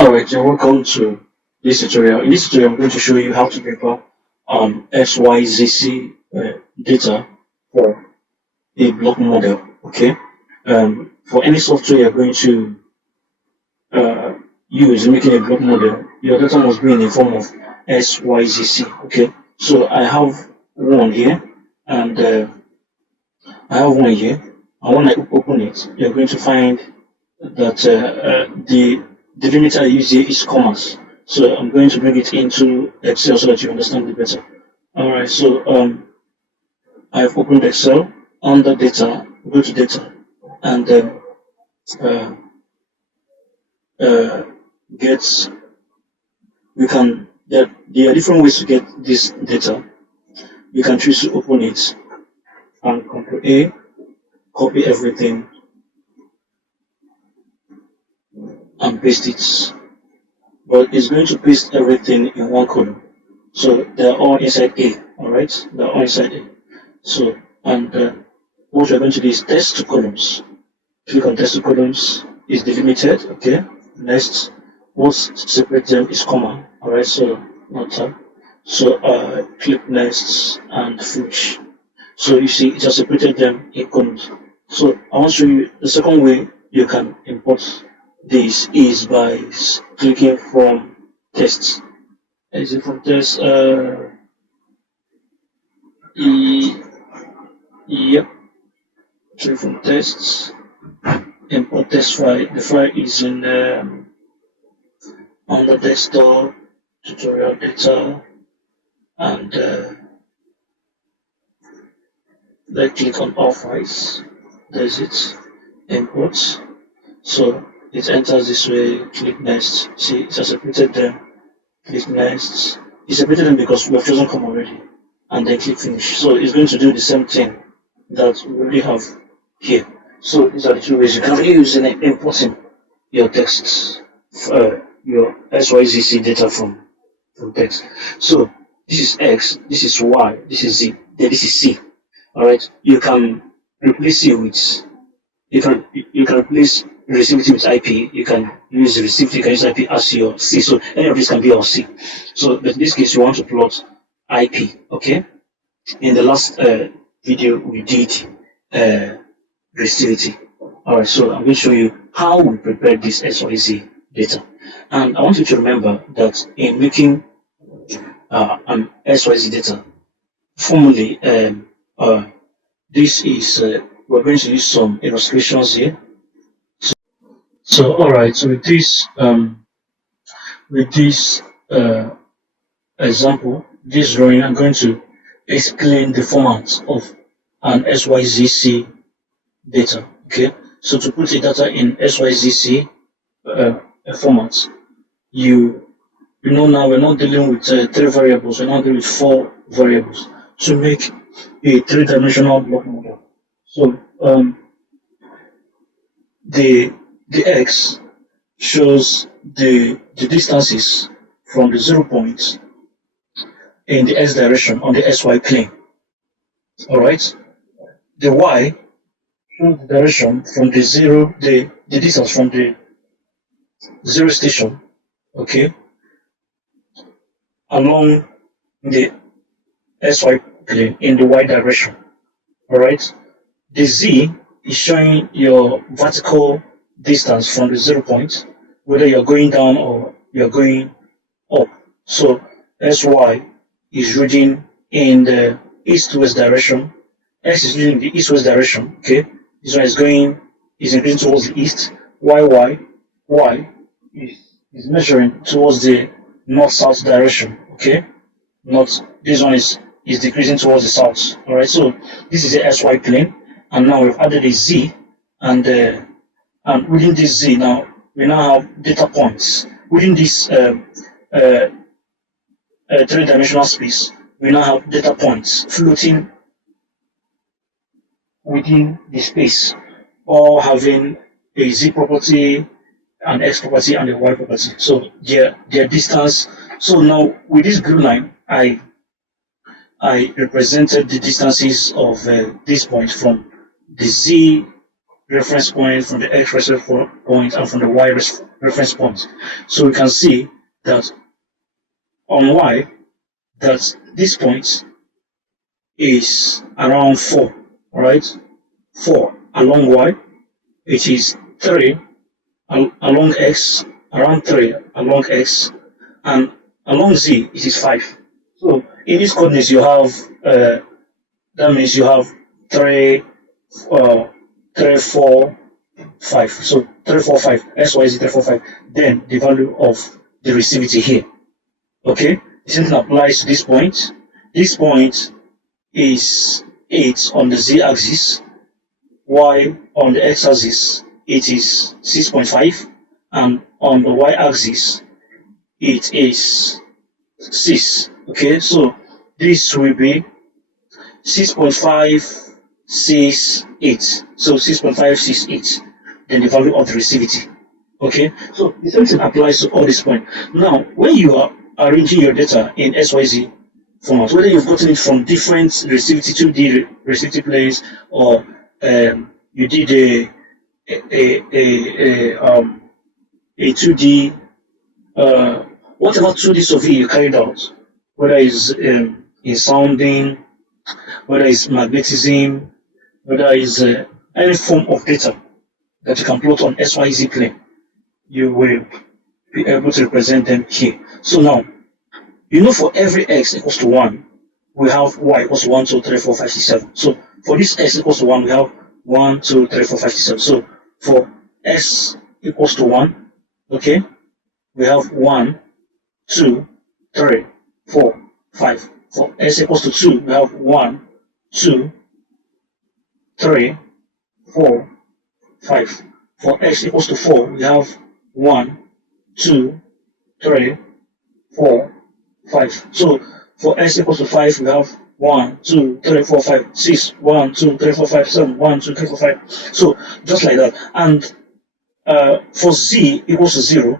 Alright, and welcome to this tutorial. In this tutorial, I'm going to show you how to prepare Xyzc data for a block model. Okay, for any software you're going to use in making a block model, your data must be in the form of Xyzc. Okay, so I have one here, and I have one here, and when I open it, you're going to find that the delimiter I use here is commas. So I'm going to bring it into Excel so that you understand it better. Alright, so I've opened Excel. Under data, go to data, and then uh, uh, get, there are different ways to get this data. You can choose to open it and Control A, copy everything and paste it. But it's going to paste everything in one column. So they're all inside A, alright? They're all inside A. So, and what we're going to do is test two columns. Click on test two columns, is delimited, okay? Next, what separates them is comma, alright? So, not tab. So, click next and finish. So, you see, it has separated them in columns. So, I want to show you the second way you can import this is by clicking from tests. Is it from test? Yep. Click from tests. Import test file. The file is in on the desktop, tutorial data, and then click on all files. There's it. Import. So it enters this way. Click next. See, it has separated them. Click next. It separated them because we have chosen comma already, and then click finish. So it's going to do the same thing that we already have here. So these are the two ways you can use in importing your text, your Xyzc data from text. So this is X, this is Y, this is Z, then this is C. Alright, you can replace it with you can replace received with IP. You can use received, you can use IP as your C. So any of these can be your C. So but in this case, you want to plot IP. Okay. In the last video, we did resistivity. Alright, so I'm going to show you how we prepare this XYZ data. And I want you to remember that in making an XYZ data, formally, this is, we're going to use some illustrations here. So alright, so with this example, this drawing, I'm going to explain the format of an XYZC data. Okay, so to put the data in XYZC format, you know now we're not dealing with 3 variables, we're now dealing with 4 variables to make a 3-dimensional block model. So the x shows the distances from the 0 point in the x direction on the xy plane. Alright, the y shows the direction from the distance from the 0 station, okay, along the xy plane in the y direction. Alright, the z is showing your vertical distance from the 0 point, whether you're going down or you're going up. So xy is reading in the east-west direction, x is reading in the east-west direction, okay. This one is increasing towards the east, y is measuring towards the north-south direction, okay. This one is decreasing towards the south. Alright, so this is the xy plane, and now we've added a z, and within this z now we now have data points within this 3-dimensional space. We now have data points floating within the space, all having a z property, an x property, and a y property. So their distance. So now with this blue line, I represented the distances of this point from the z reference point, from the x reference point, and from the y reference point. So we can see that on y, that this point is around 4, alright? 4 along y, it is 3 along x, around 3 along x, and along z it is 5. So in these coordinates you have that means you have 3, 3, 4, 5. So 3, 4, 5, x, y, z, 3, 4, 5. Then the value of the resistivity here. Okay, the same thing applies to this point. This point is 8 on the z-axis, while on the x-axis it is 6.5, and on the y-axis it is 6. Okay, so this will be 6.568. So 6.568. Then the value of the resistivity. Okay, so the same thing applies to all this point. Now, when you are arranging your data in XYZ format, whether you've gotten it from different resistivity 2D resistivity planes, or you did a 2D whatever 2D survey you carried out, whether it's in sounding, whether it's magnetism, whether it's any form of data that you can plot on XYZ plane, you will be able to represent them here. So now, you know, for every x equals to 1, we have y equals to 1, 2, 3, 4, 5, 6, 7. So for this x equals to 1, we have 1, 2, 3, 4, 5, 6, 7. So for x equals to 1, okay, we have 1, 2, 3, 4, 5. For x equals to 2, we have 1, 2, 3, 4, 5. For x equals to 4, we have 1, 2, 3, 4, 5. So for x equals to 5, we have 1, 2, 3, 4, 5, 6, 1, 2, 3, 4, 5, 7, 1, 2, 3, 4, 5. So just like that. And for z equals to 0,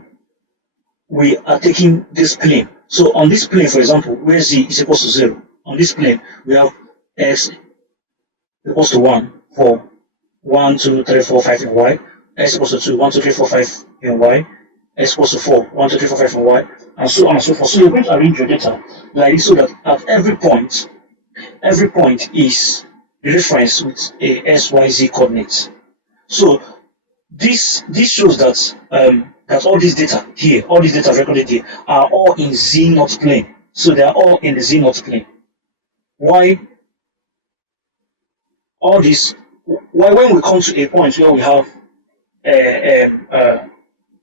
we are taking this plane. So on this plane, for example, where z is equals to 0, on this plane, we have x equals to 1 for 1, 2, 3, 4, 5 in y, x equals to 2, 1, 2, 3, 4, 5 in y, x equals to 4, 1, 2, 3, 4, 5 in y, and so on and so forth. So you're going to arrange your data like this so that at every point is the reference with a XYZ coordinate. So this shows that that all this data here, all these data recorded here, are all in Z naught plane. So they are all in the Z naught plane. Why all this? Why when we come to a point where we have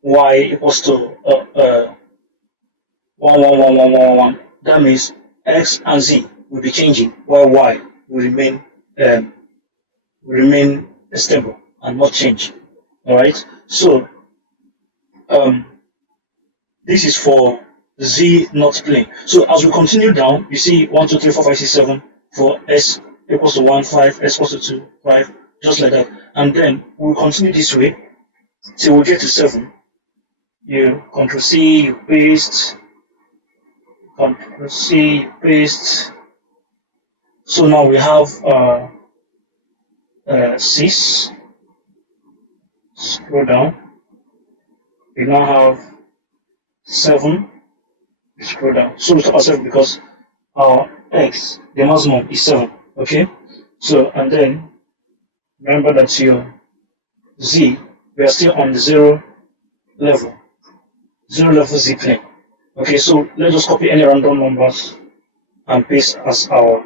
y equals to 1, 1, 1, 1, 1, 1, that means x and z will be changing, while y will remain stable and not change. All right. So this is for z naught plane. So as we continue down, you see 1, 2, 3, 4, 5, 6, 7 for s equals to 1, 5, s equals to 2, 5, just like that. And then we'll continue this way till we get to 7. You Control C, you paste, Control C, you paste. So now we have 6. Scroll down. We now have 7. Scroll down. So we stop at 7 because our x, the maximum, is 7. Okay. So and then remember that your z, we are still on the 0 level. 0 level z plane. Okay, so let's just copy any random numbers and paste as our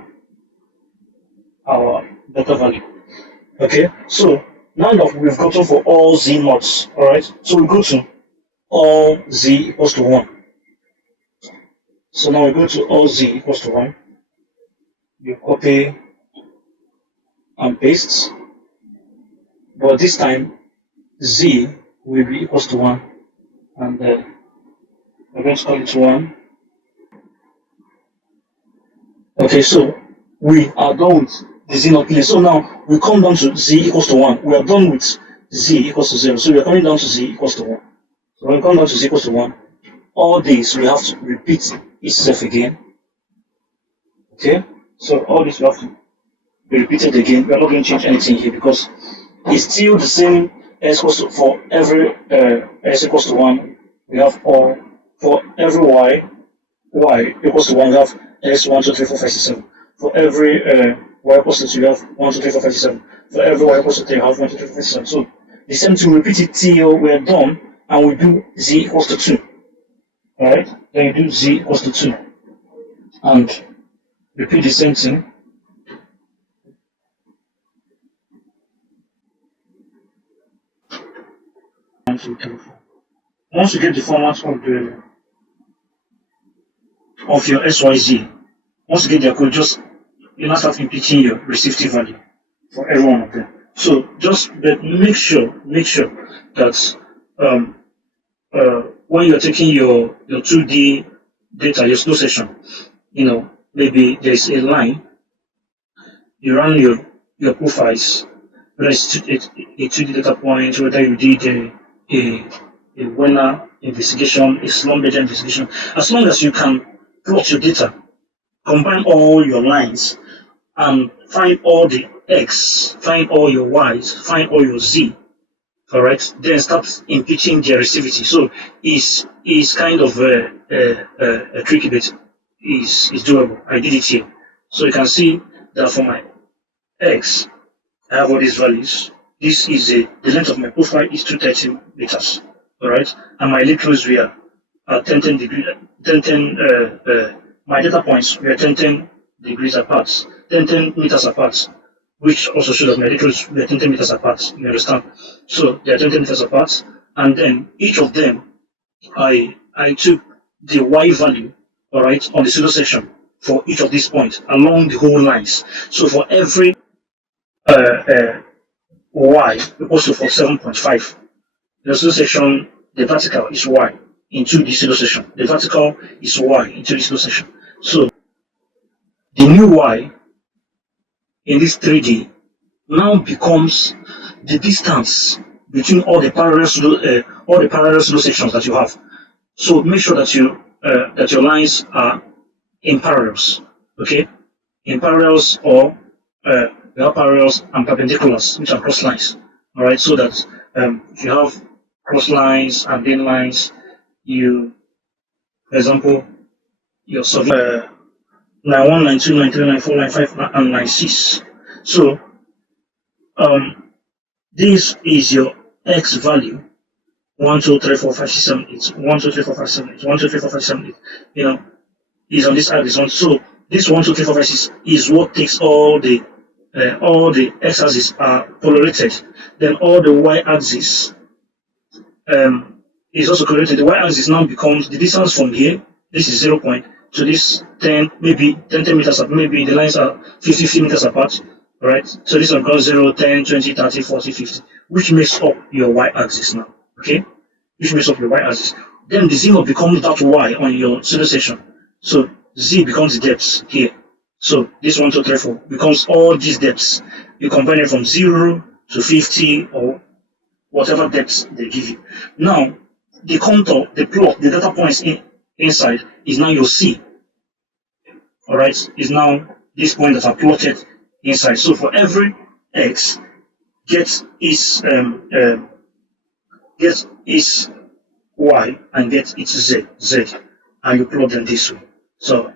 data value. Okay, so now that we've gotten for all z naughts, alright, so we go to all z equals to 1. So now we go to all z equals to 1. You copy and paste, but this time z will be equals to 1, and we're going to call it 1. Okay, so we are done with the z naught plane. So now we come down to z equals to 1. We are done with z equals to 0. So we are coming down to z equals to 1. So when we come down to z equals to 1, all this we have to repeat itself again. Okay, so all this will have to be repeated again. We are not going to change anything here because It's still the same x equals to, for every x equals to 1, we have all, for every y equals to 1, we have x 1, 2, 3, 4, 5, 6, 7. For every y equals to 2, we have 1, 2, 3, 4, 5, 6, 7. For every y equals to 3, we have 1, 2, 3, 4, 5, 6, 7. So the same thing, repeat it till we're done, and we do z equals to 2. Alright? Then you do z equals to 2. And repeat the same thing. Once you get the format of your Xyz, once you get their code, just you now start imputing your received value for every one of them. So just make sure that when you're taking your 2D data, your slow session, maybe there's a line, you run your profiles, whether it's a 2D data point, whether you did a winner investigation, a slum measure investigation, as long as you can plot your data, combine all your lines, and find all the x, find all your y's, find all your z, alright, then start imputing their resistivity. So it's kind of a tricky bit, is doable. I did it here. So you can see that for my x, I have all these values. This is the length of my profile is 230 meters, alright, and my electrodes were at 10 degrees, my data points were 10 degrees apart, 10 meters apart, which also shows that my electrodes were 10 meters apart. You understand? So they are 10 meters apart, and then each of them, I took the y value, alright, on the pseudo section for each of these points along the whole lines. So for every y equals to 47.5. The pseudo section, the vertical is y into the pseudo section. The vertical is y into the pseudo section. So the new y in this 3D now becomes the distance between all the parallel pseudo sections that you have. So make sure that your lines are in parallels, okay? In parallels, or we have parallels and perpendiculars, which are cross lines. All right, so that if you have cross lines and thin lines, for example, your survey 91, 92, 93, 94, 95, and 96. So this is your x value. 1, 2, 3, 4, 5, 6, 7, 8. 1, 2, 3, 4, 5, 7, 8. 1, 2, 3, 4, 5, 7, 8. Is on this axis. So this 1, 2, 3, 4, 5, 6 is what takes all the x-axis are correlated. Then all the y-axis is also correlated. The y-axis now becomes the distance from here. This is 0 point to this 10, maybe 10 meters apart. Maybe the lines are 50 meters apart. Right? So this one becomes 0, 10, 20, 30, 40, 50, which makes up your y-axis now. Okay? Which makes up your y-axis. Then the z becomes that y on your pseudo section. So z becomes the depths here. So this 1, 2, 3, 4 becomes all these depths. You combine it from 0 to 50 or whatever depths they give you. Now, the contour, the plot, the data points inside is now your C. Alright, is now these points that are plotted inside. So for every X, get its Y and get its Z, and you plot them this way. So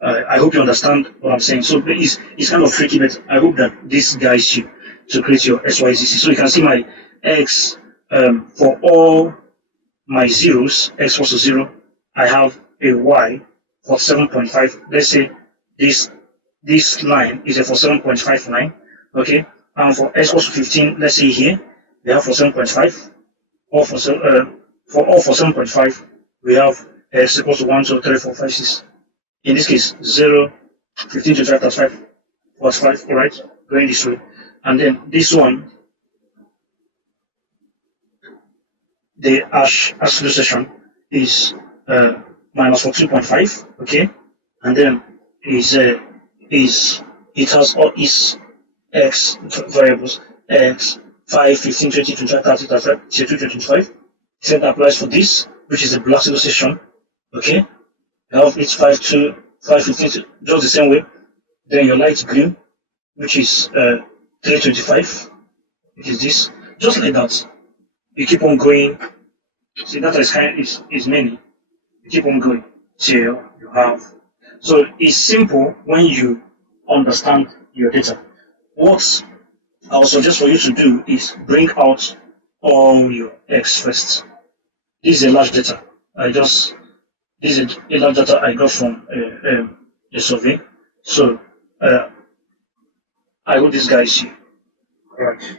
I hope you understand what I'm saying. So it's kind of tricky, but I hope that this guides you to create your Xyzc. So you can see my X for all my zeros, X equals to 0, I have a Y for 7.5. Let's say this line is a for 7.59, okay? And for X equals to 15, let's say here, we have for 7.5, or for 7.5, we have X equals to 1, 2, 3, 4, 5, 6. In this case, 0, 15 to 5 plus 5 plus 5, alright? Going this way. And then this one, the hash association is minus 42.5, okay? And then it has all its x variables, x, 5, 15, 20, 25, 30, 35, 32, 25. Same applies for this, which is the black association, okay? You have its 5 to 5, 15, just the same way. Then your light green, which is 325, it is this. Just like that, you keep on going. See, data is many. You keep on going till you have. So it's simple when you understand your data. What I would suggest for you to do is bring out all your X first. This is a large data. This is a large data I got from a survey. So uh, I hope this guy is here. Right.